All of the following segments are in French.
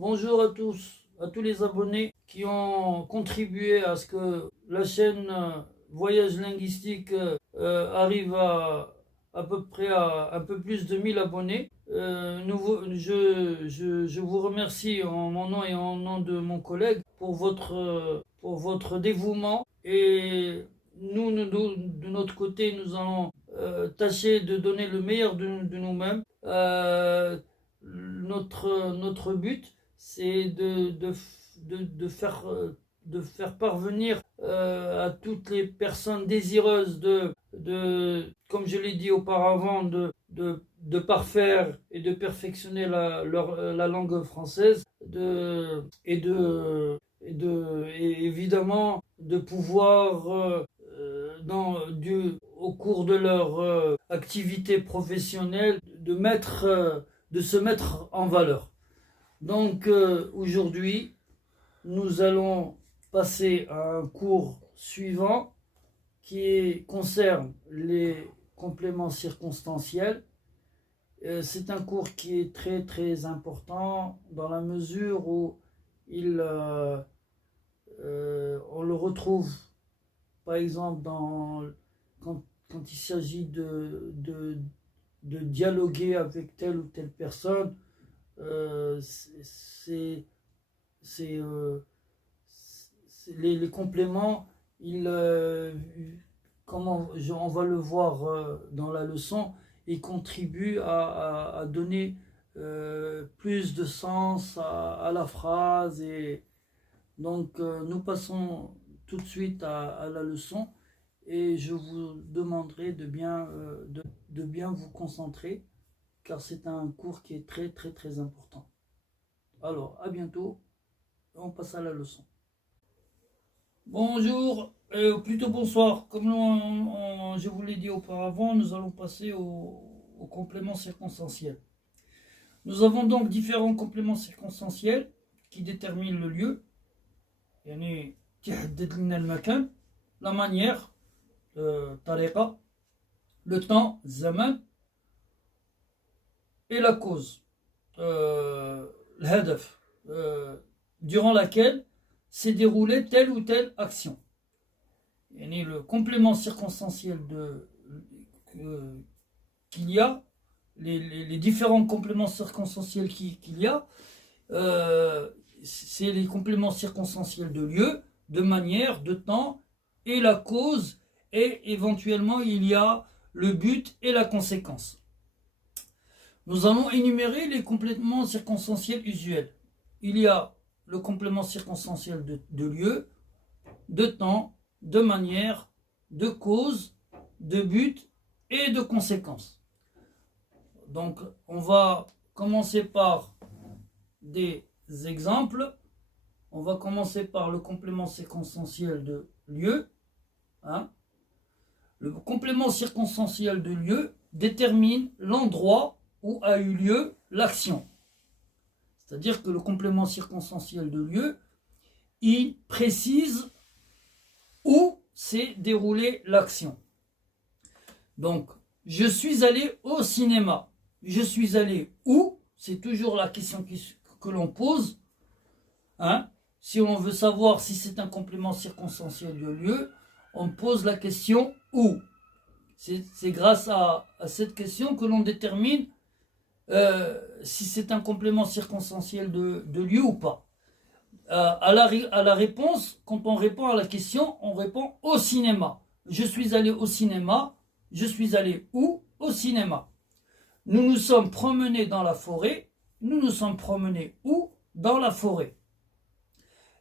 Bonjour à tous les abonnés qui ont contribué à ce que la chaîne Voyage Linguistique arrive à peu près à un peu plus de 1000 abonnés. Je vous remercie en mon nom et en nom de mon collègue pour votre dévouement. Et nous, de notre côté, nous allons tâcher de donner le meilleur de nous-mêmes. Notre but, c'est de faire parvenir à toutes les personnes désireuses comme je l'ai dit auparavant, de parfaire et de perfectionner la langue française, et évidemment de pouvoir, au cours de leur activité professionnelle, de se mettre en valeur. Donc aujourd'hui, nous allons passer à un cours suivant qui concerne les compléments circonstanciels. C'est un cours qui est très très important dans la mesure où on le retrouve par exemple quand il s'agit de dialoguer avec telle ou telle personne. Les compléments, on va le voir dans la leçon, ils contribuent à donner plus de sens à la phrase. Et donc nous passons tout de suite à la leçon, et je vous demanderai de bien vous concentrer, car c'est un cours qui est très très très important. Alors, à bientôt, on passe à la leçon. Bonjour, plutôt bonsoir. Comme je vous l'ai dit auparavant, nous allons passer au complément circonstanciel. Nous avons donc différents compléments circonstanciels qui déterminent le lieu, la manière, tariqa, le temps, zaman, et la cause, l'hadaf, durant laquelle s'est déroulée telle ou telle action. Le complément circonstanciel qu'il y a, les différents compléments circonstanciels qu'il y a, c'est les compléments circonstanciels de lieu, de manière, de temps, et la cause, et éventuellement il y a le but et la conséquence. Nous allons énumérer les compléments circonstanciels usuels. Il y a le complément circonstanciel de lieu, de temps, de manière, de cause, de but et de conséquence. Donc on va commencer par des exemples. On va commencer par le complément circonstanciel de lieu. Le complément circonstanciel de lieu détermine l'endroit où a eu lieu l'action. C'est-à-dire que le complément circonstanciel de lieu, il précise où s'est déroulée l'action. Donc, je suis allé au cinéma. Je suis allé où? C'est toujours la question que l'on pose. Si on veut savoir si c'est un complément circonstanciel de lieu, on pose la question où. C'est grâce à cette question que l'on détermine si c'est un complément circonstanciel de lieu ou pas. À la réponse, quand on répond à la question, on répond au cinéma. Je suis allé au cinéma. Je suis allé où? Au cinéma. Nous nous sommes promenés dans la forêt. Nous nous sommes promenés où? Dans la forêt.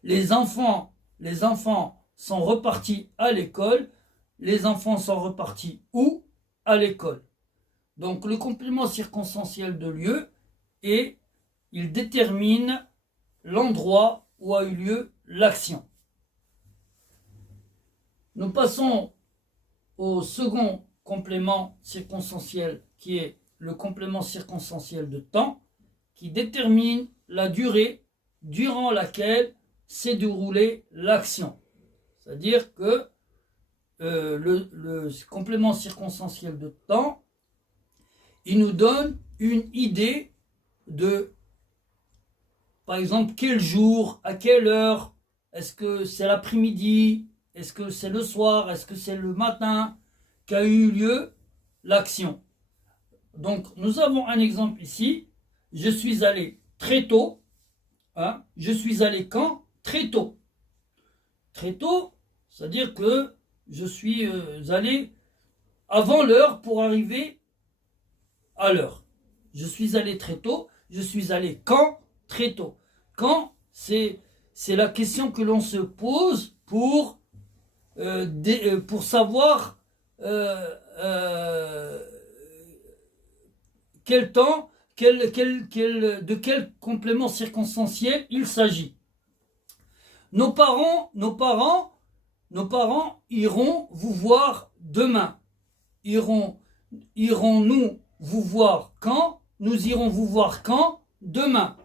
Les enfants sont repartis à l'école. Les enfants sont repartis où? À l'école. Donc le complément circonstanciel de lieu, et il détermine l'endroit où a eu lieu l'action. Nous passons au second complément circonstanciel, qui est le complément circonstanciel de temps, qui détermine la durée durant laquelle s'est déroulée l'action. C'est-à-dire que le complément circonstanciel de temps, il nous donne une idée de par exemple, quel jour, à quelle heure, est-ce que c'est l'après-midi, est-ce que c'est le soir, est-ce que c'est le matin qu'a eu lieu l'action. Donc, nous avons un exemple ici. Je suis allé très tôt. Hein, je suis allé quand? Très tôt. Très tôt, c'est-à-dire que je suis allé avant l'heure pour arriver à l'heure. Je suis allé très tôt. Je suis allé quand? Très tôt. Quand, c'est la question que l'on se pose pour savoir quel temps, de quel complément circonstanciel il s'agit. Nos parents iront vous voir demain. Irons-nous vous voir quand? Nous irons vous voir quand? Demain.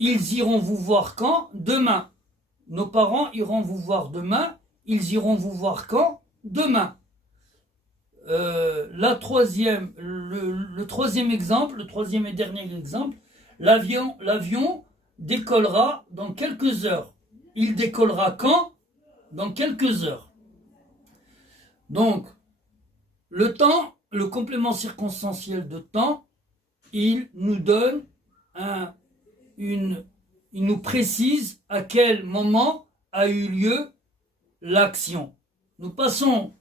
Ils iront vous voir quand? Demain. Nos parents iront vous voir demain. Ils iront vous voir quand? Demain. Le troisième exemple, le troisième et dernier exemple, l'avion décollera dans quelques heures. Il décollera quand? Dans quelques heures. Donc, le temps, le complément circonstanciel de temps, il nous donne il nous précise à quel moment a eu lieu l'action. Nous passons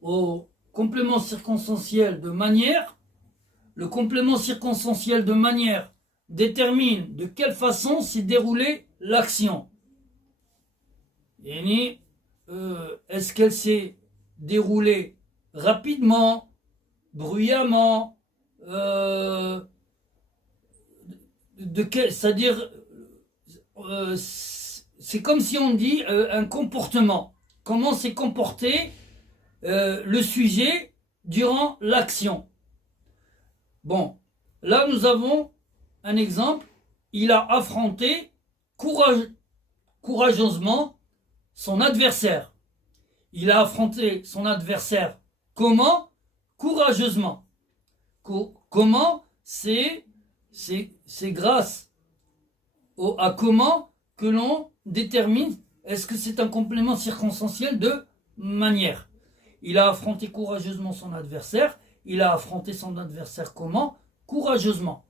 au complément circonstanciel de manière. Le complément circonstanciel de manière détermine de quelle façon s'est déroulée l'action. Est-ce qu'elle s'est déroulée rapidement, bruyamment, c'est-à-dire, c'est comme si on dit un comportement. Comment s'est comporté le sujet durant l'action. Bon, là nous avons un exemple. Il a affronté courageusement son adversaire. Il a affronté son adversaire comment? Courageusement. Comment? C'est grâce à comment que l'on détermine est-ce que c'est un complément circonstanciel de manière. Il a affronté courageusement son adversaire. Il a affronté son adversaire comment? Courageusement.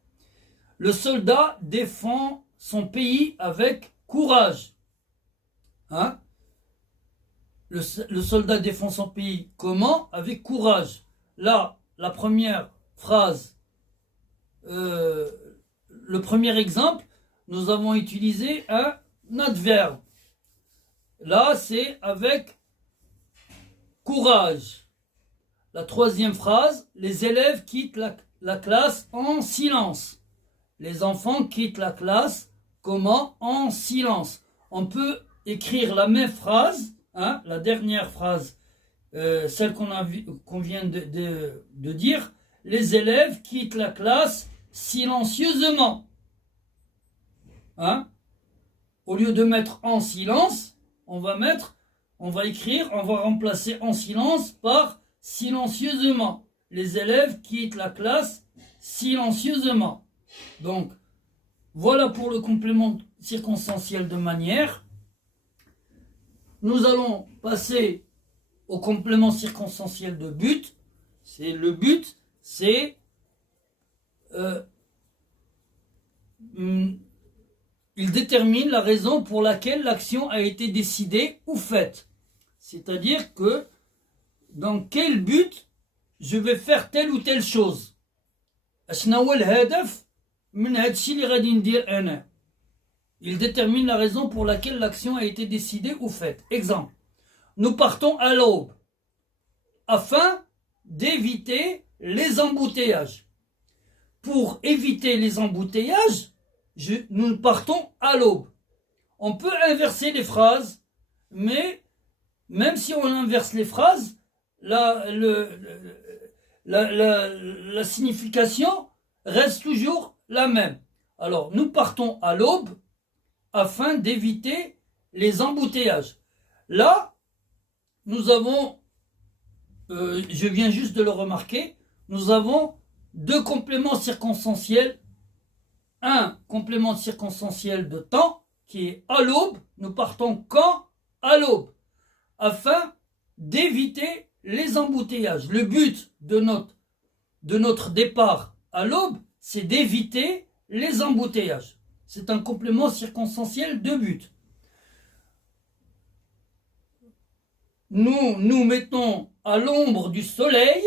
Le soldat défend son pays avec courage. Hein? Le soldat défend son pays comment? Avec courage. Là, la première phrase, le premier exemple, nous avons utilisé un adverbe. Là, c'est avec courage. La troisième phrase, les élèves quittent la classe en silence. Les enfants quittent la classe comment? En silence. On peut écrire la même phrase, hein, la dernière phrase, celle qu'on vient de dire. Les élèves quittent la classe silencieusement. Hein? Au lieu de mettre en silence, on va remplacer en silence par silencieusement. Les élèves quittent la classe silencieusement. Donc, voilà pour le complément circonstanciel de manière. Nous allons passer au complément circonstanciel de but. Le but, c'est il détermine la raison pour laquelle l'action a été décidée ou faite. C'est-à-dire que dans quel but je vais faire telle ou telle chose. Il détermine la raison pour laquelle l'action a été décidée ou faite. Exemple, nous partons à l'aube afin d'éviter les embouteillages. Pour éviter les embouteillages, nous partons à l'aube. On peut inverser les phrases, mais même si on inverse les phrases, la signification reste toujours la même. Alors, nous partons à l'aube afin d'éviter les embouteillages. Là, nous avons, je viens juste de le remarquer, nous avons deux compléments circonstanciels un complément circonstanciel de temps qui est à l'aube. Nous partons quand? À l'aube, afin d'éviter les embouteillages. Le but de notre départ à l'aube, c'est d'éviter les embouteillages. C'est un complément circonstanciel de but. Nous nous mettons à l'ombre du soleil.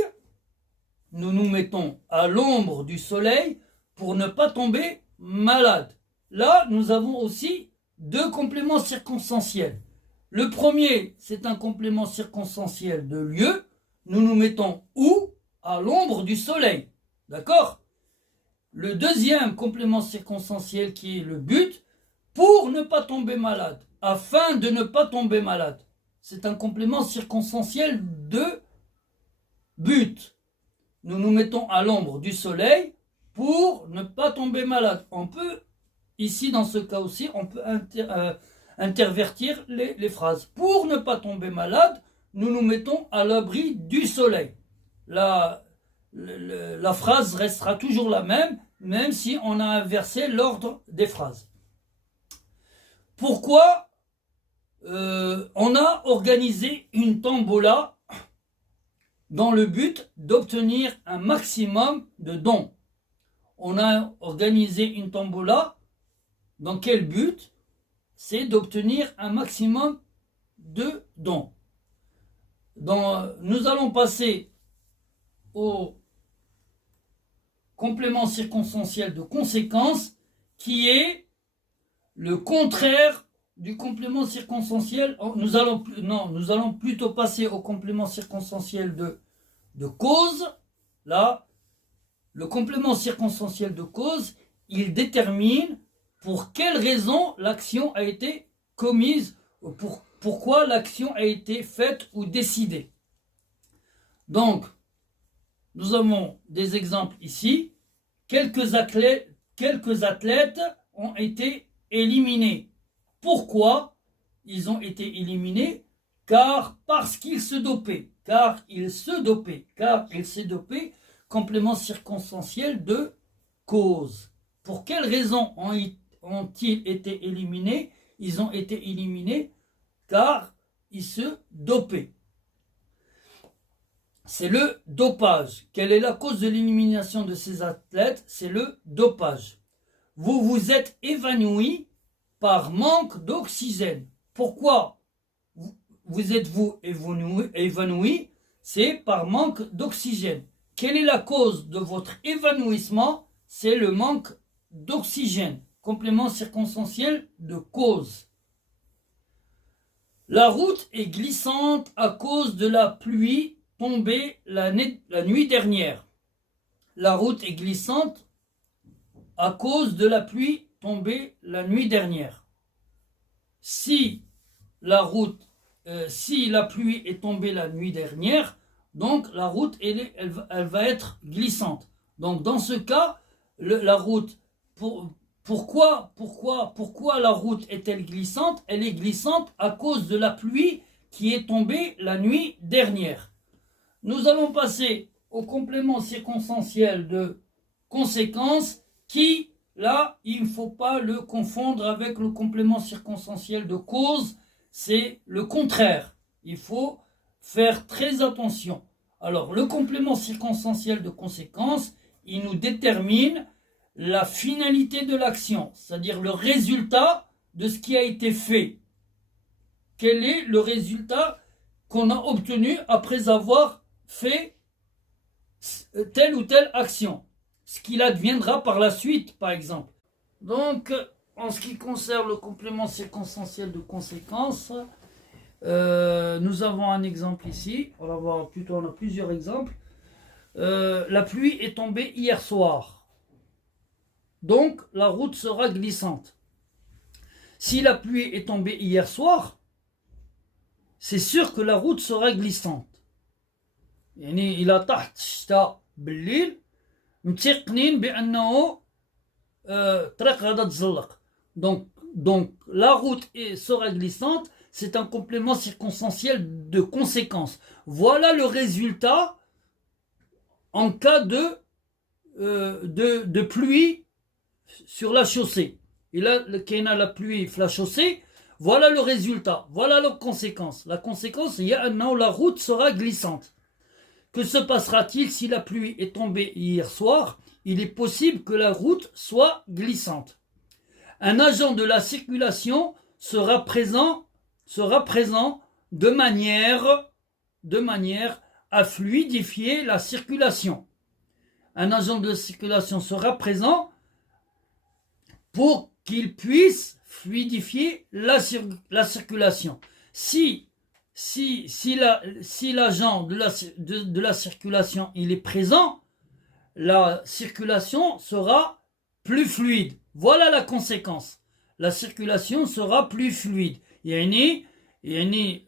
Nous nous mettons à l'ombre du soleil pour ne pas tomber malade. Là, nous avons aussi deux compléments circonstanciels. Le premier, c'est un complément circonstanciel de lieu. Nous nous mettons où? À l'ombre du soleil. D'accord? Le deuxième complément circonstanciel qui est le but, pour ne pas tomber malade, afin de ne pas tomber malade. C'est un complément circonstanciel de but. Nous nous mettons à l'ombre du soleil pour ne pas tomber malade. On peut, ici dans ce cas aussi, on peut intervertir les phrases. Pour ne pas tomber malade, nous nous mettons à l'abri du soleil. La phrase restera toujours la même si on a inversé l'ordre des phrases. Pourquoi on a organisé une tombola dans le but d'obtenir un maximum de dons? On a organisé une tombola dans quel but? C'est d'obtenir un maximum de dons. Nous allons passer au complément circonstanciel de conséquence, qui est le contraire du complément circonstanciel. Nous allons plutôt passer au complément circonstanciel de cause. Là, le complément circonstanciel de cause, il détermine pour quelle raison l'action a été commise, pourquoi l'action a été faite ou décidée. Donc, nous avons des exemples ici. Quelques athlètes ont été éliminés. Pourquoi ils ont été éliminés? Parce qu'ils se dopaient. Car ils se dopaient. Complément circonstanciel de cause. Pour quelles raisons ont-ils été éliminés? Ils ont été éliminés car ils se dopaient. C'est le dopage. Quelle est la cause de l'élimination de ces athlètes? C'est le dopage. Vous vous êtes évanoui par manque d'oxygène. Pourquoi vous êtes-vous évanoui? C'est par manque d'oxygène. Quelle est la cause de votre évanouissement? C'est le manque d'oxygène. Complément circonstanciel de cause. La route est glissante à cause de la pluie tombée la nuit dernière. La route est glissante à cause de la pluie tombée la nuit dernière. Si la pluie est tombée la nuit dernière, donc la route elle va être glissante. Donc dans ce cas, la route, pourquoi la route est-elle glissante? Elle est glissante à cause de la pluie qui est tombée la nuit dernière. Nous allons passer au complément circonstanciel de conséquence qui, là, il ne faut pas le confondre avec le complément circonstanciel de cause. C'est le contraire. Il faut faire très attention. Alors, le complément circonstanciel de conséquence, il nous détermine la finalité de l'action, c'est-à-dire le résultat de ce qui a été fait. Quel est le résultat qu'on a obtenu après avoir fait telle ou telle action? Ce qu'il adviendra par la suite, par exemple. Donc, en ce qui concerne le complément circonstanciel de conséquence, nous avons un exemple ici. On a plusieurs exemples. La pluie est tombée hier soir. Donc, la route sera glissante. Si la pluie est tombée hier soir, c'est sûr que la route sera glissante. يعني إلى تحت الشتاء بالليل متيقنين بأنه طريق غادا تزلق. Donc la route sera glissante, c'est un complément circonstanciel de conséquence. Voilà le résultat en cas de pluie sur la chaussée. Et là, quand la pluie la chaussée, voilà le résultat, voilà la conséquence. La conséquence, il y a un an où la route sera glissante. Que se passera-t-il si la pluie est tombée hier soir? Il est possible que la route soit glissante. Un agent de la circulation sera présent de manière à fluidifier la circulation. Un agent de circulation sera présent pour qu'il puisse fluidifier la circulation. Si l'agent de la circulation il est présent, la circulation sera plus fluide. Voilà la conséquence. La circulation sera plus fluide. يعني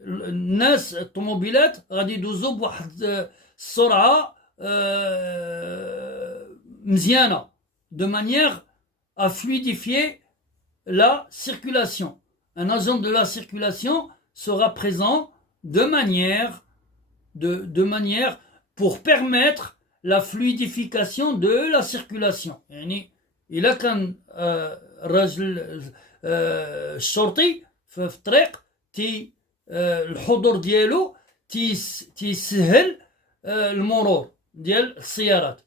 الناس الطوموبيلات غادي يدوزو بواحد السرعة مزيانة de manière à fluidifier la circulation. Un agent de la circulation sera présent de manière pour permettre la fluidification de la circulation. يعني إلا كان الراجل الشرطي في الطريق الحضور ديالو تيسهل المرور ديال السيارات.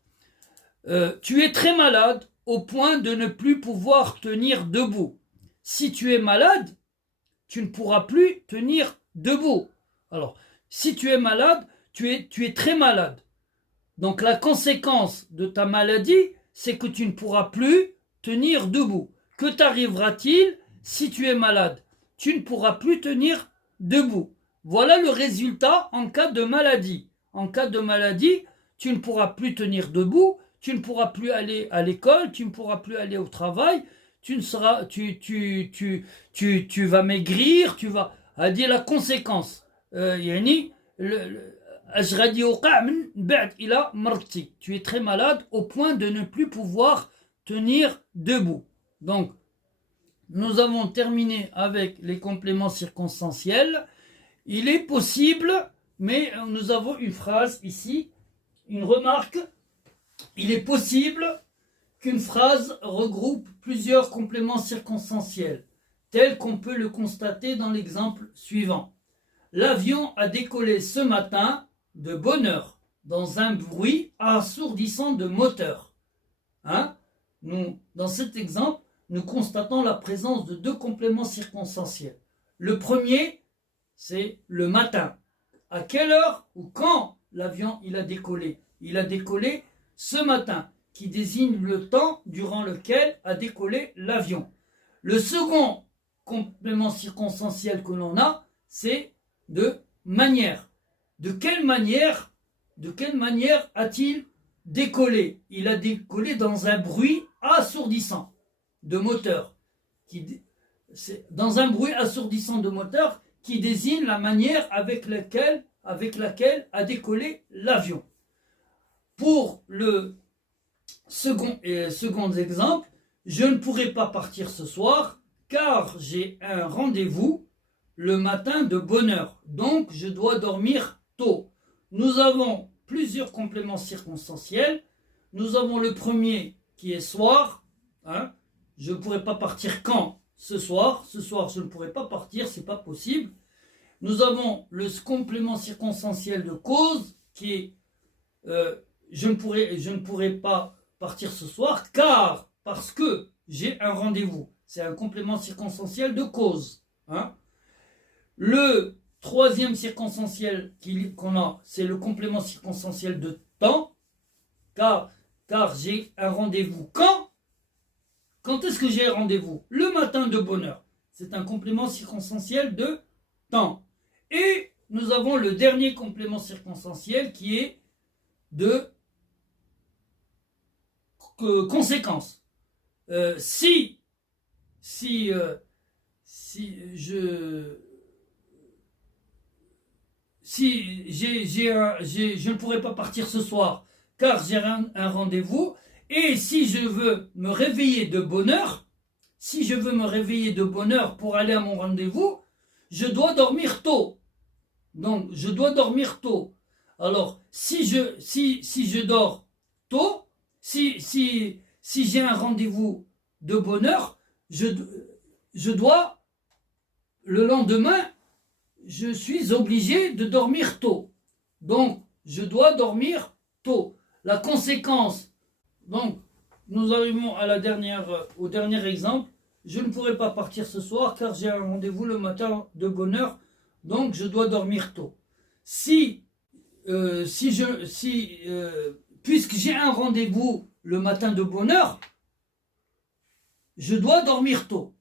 Tu es très malade au point de ne plus pouvoir tenir debout. Si tu es malade, tu ne pourras plus tenir debout. Alors, si tu es malade, tu es très malade. Donc la conséquence de ta maladie, c'est que tu ne pourras plus tenir debout. Que t'arrivera-t-il si tu es malade? Tu ne pourras plus tenir debout. Voilà le résultat en cas de maladie. En cas de maladie, tu ne pourras plus tenir debout, tu ne pourras plus aller à l'école, tu ne pourras plus aller au travail, tu vas maigrir, tu vas dire la conséquence. Tu es très malade au point de ne plus pouvoir tenir debout. Donc, nous avons terminé avec les compléments circonstanciels. Il est possible, mais nous avons une phrase ici, une remarque. Il est possible qu'une phrase regroupe plusieurs compléments circonstanciels, tel qu'on peut le constater dans l'exemple suivant. L'avion a décollé ce matin de bonne heure, dans un bruit assourdissant de moteur. Dans cet exemple, nous constatons la présence de deux compléments circonstanciels. Le premier, c'est le matin. À quelle heure ou quand l'avion il a décollé? Il a décollé ce matin, qui désigne le temps durant lequel a décollé l'avion. Le second complément circonstanciel que l'on a, c'est de manière. De quelle manière a-t-il décollé? Il a décollé dans un bruit assourdissant de moteur. Dans un bruit assourdissant de moteur qui désigne la manière avec laquelle a décollé l'avion. Pour le second exemple, je ne pourrai pas partir ce soir car j'ai un rendez-vous le matin de bonne heure. Donc, je dois dormir tôt. Nous avons plusieurs compléments circonstanciels. Nous avons le premier qui est soir. Je ne pourrai pas partir quand? Ce soir. Ce soir, je ne pourrai pas partir, c'est pas possible. Nous avons le complément circonstanciel de cause qui est je ne pourrai pas partir ce soir parce que j'ai un rendez-vous. C'est un complément circonstanciel de cause. Le troisième circonstanciel qu'on a, c'est le complément circonstanciel de temps, car j'ai un rendez-vous quand? Quand est-ce que j'ai un rendez-vous? Le matin de bonne heure. C'est un complément circonstanciel de temps. Et nous avons le dernier complément circonstanciel qui est de conséquence. Si je ne pourrai pas partir ce soir car j'ai un rendez-vous, et si je veux me réveiller de bonne heure, pour aller à mon rendez-vous, je dois dormir tôt. Donc, je dois dormir tôt. Alors, si je dors tôt, si j'ai un rendez-vous de bonheur, je dois, le lendemain, je suis obligé de dormir tôt. Donc, je dois dormir tôt. La conséquence, donc, nous arrivons à au dernier exemple. Je ne pourrai pas partir ce soir car j'ai un rendez-vous le matin de bonne heure, donc je dois dormir tôt. Puisque j'ai un rendez-vous le matin de bonne heure, je dois dormir tôt.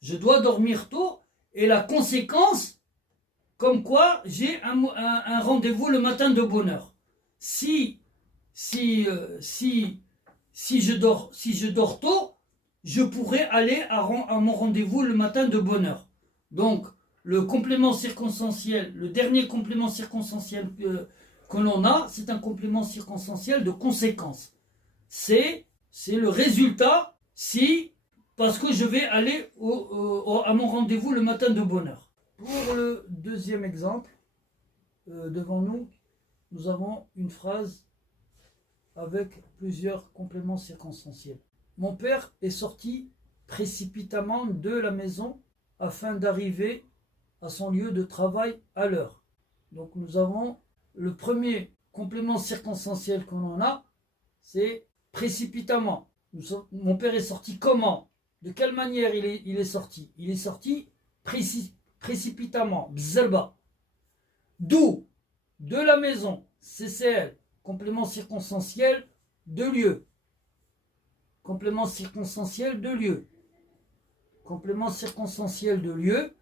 Je dois dormir tôt et la conséquence, comme quoi j'ai un rendez-vous le matin de bonne heure. Si je dors tôt, je pourrais aller à mon rendez-vous le matin de bonne heure. Donc, le complément circonstanciel, le dernier complément circonstanciel que l'on a, c'est un complément circonstanciel de conséquence. C'est le résultat parce que je vais aller à mon rendez-vous le matin de bonne heure. Pour le deuxième exemple, devant nous, nous avons une phrase avec plusieurs compléments circonstanciels. Mon père est sorti précipitamment de la maison afin d'arriver à son lieu de travail à l'heure. Donc nous avons le premier complément circonstanciel que l'on a, c'est précipitamment. Mon père est sorti comment? De quelle manière il est sorti? Il est sorti précipitamment, bzalba. D'où? De la maison, CCL, complément circonstanciel de lieu. Complément circonstanciel de lieu. Complément circonstanciel de lieu.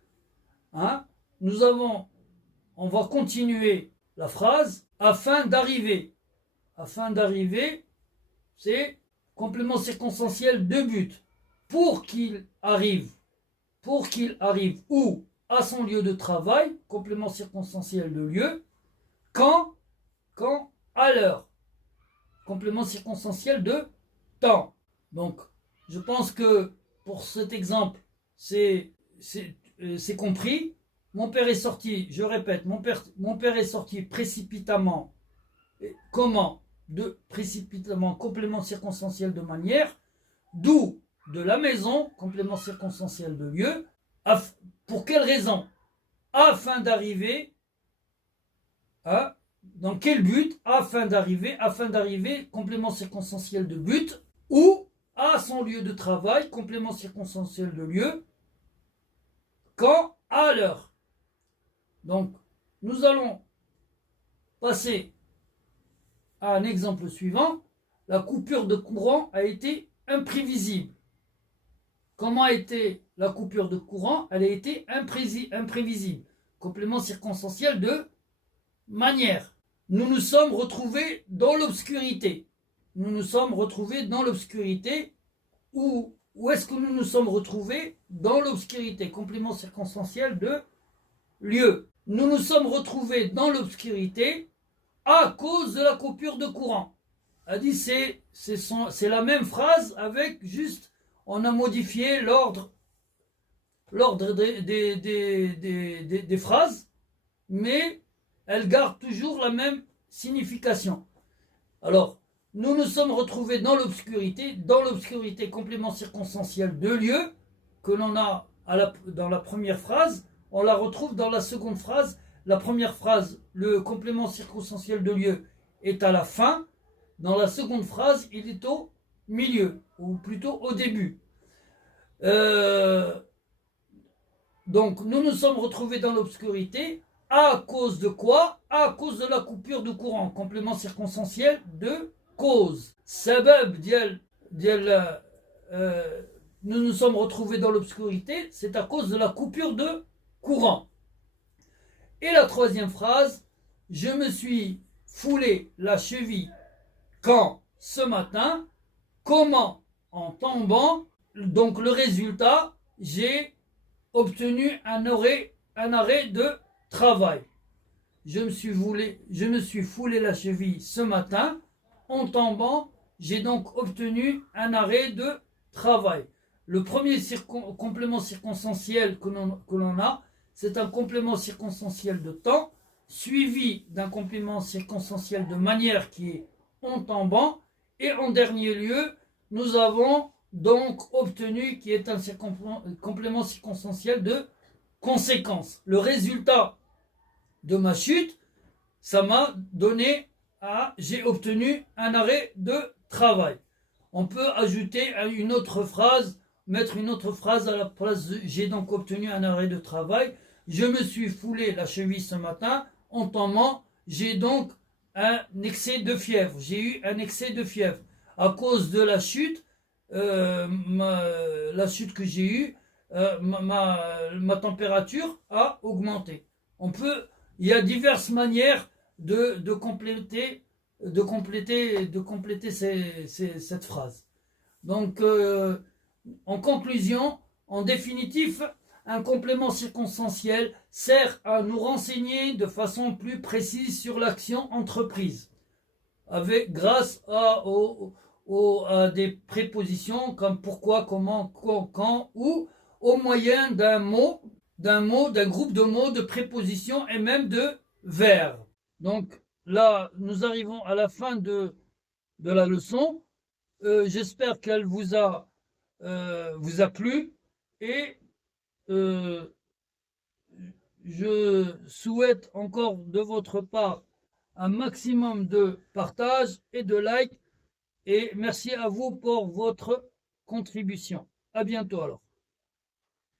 Hein? On va continuer la phrase afin d'arriver. Afin d'arriver, c'est complément circonstanciel de but. Pour qu'il arrive où? À son lieu de travail, complément circonstanciel de lieu. Quand à l'heure. Complément circonstanciel de temps. Donc, je pense que pour cet exemple, c'est compris. Mon père est sorti, je répète, mon père est sorti précipitamment. Comment? Précipitamment, complément circonstanciel de manière. D'où? De la maison, complément circonstanciel de lieu. Pour quelle raison? Afin d'arriver à... Dans quel but? Afin d'arriver, complément circonstanciel de but, ou à son lieu de travail, complément circonstanciel de lieu, quand? À l'heure. Donc, nous allons passer à un exemple suivant. La coupure de courant a été imprévisible. Comment a été la coupure de courant? Elle a été imprévisible. Complément circonstanciel de manière. Nous nous sommes retrouvés dans l'obscurité. Nous nous sommes retrouvés dans l'obscurité. Où est-ce que nous nous sommes retrouvés? Dans l'obscurité. Complément circonstanciel de lieu. Nous nous sommes retrouvés dans l'obscurité à cause de la coupure de courant. Elle dit c'est la même phrase avec juste on a modifié l'ordre des phrases, mais elle garde toujours la même signification. Alors, nous nous sommes retrouvés dans l'obscurité, complément circonstanciel de lieu, que l'on a dans la première phrase, on la retrouve dans la seconde phrase. La première phrase, le complément circonstanciel de lieu est à la fin. Dans la seconde phrase, il est au milieu, ou plutôt au début. Donc, nous nous sommes retrouvés dans l'obscurité. À cause de quoi? À cause de la coupure de courant. Complément circonstanciel de cause. Sabab nous nous sommes retrouvés dans l'obscurité, c'est à cause de la coupure de courant. Et la troisième phrase, je me suis foulé la cheville quand? Ce matin. Comment? En tombant. Donc le résultat, j'ai obtenu un arrêt de travail. Je me suis foulé la cheville ce matin. En tombant, j'ai donc obtenu un arrêt de travail. Le premier complément circonstanciel que l'on a, c'est un complément circonstanciel de temps, suivi d'un complément circonstanciel de manière qui est en tombant. Et en dernier lieu, nous avons donc obtenu, qui est un complément circonstanciel de conséquence. Le résultat de ma chute, ça m'a donné j'ai obtenu un arrêt de travail. On peut ajouter une autre phrase, mettre une autre phrase à la place de j'ai donc obtenu un arrêt de travail. Je me suis foulé la cheville ce matin, en tombant, j'ai donc un excès de fièvre. J'ai eu un excès de fièvre. À cause de la chute, la chute que j'ai eue, ma température a augmenté. Il y a diverses manières de compléter cette phrase. Donc, en conclusion, en définitif, un complément circonstanciel sert à nous renseigner de façon plus précise sur l'action entreprise, grâce à des prépositions comme pourquoi, comment, quand, ou au moyen d'un groupe de mots, de prépositions et même de verbes. Donc là, nous arrivons à la fin de la leçon. J'espère qu'elle vous a plu et je souhaite encore de votre part un maximum de partage et de like. Et merci à vous pour votre contribution. À bientôt alors.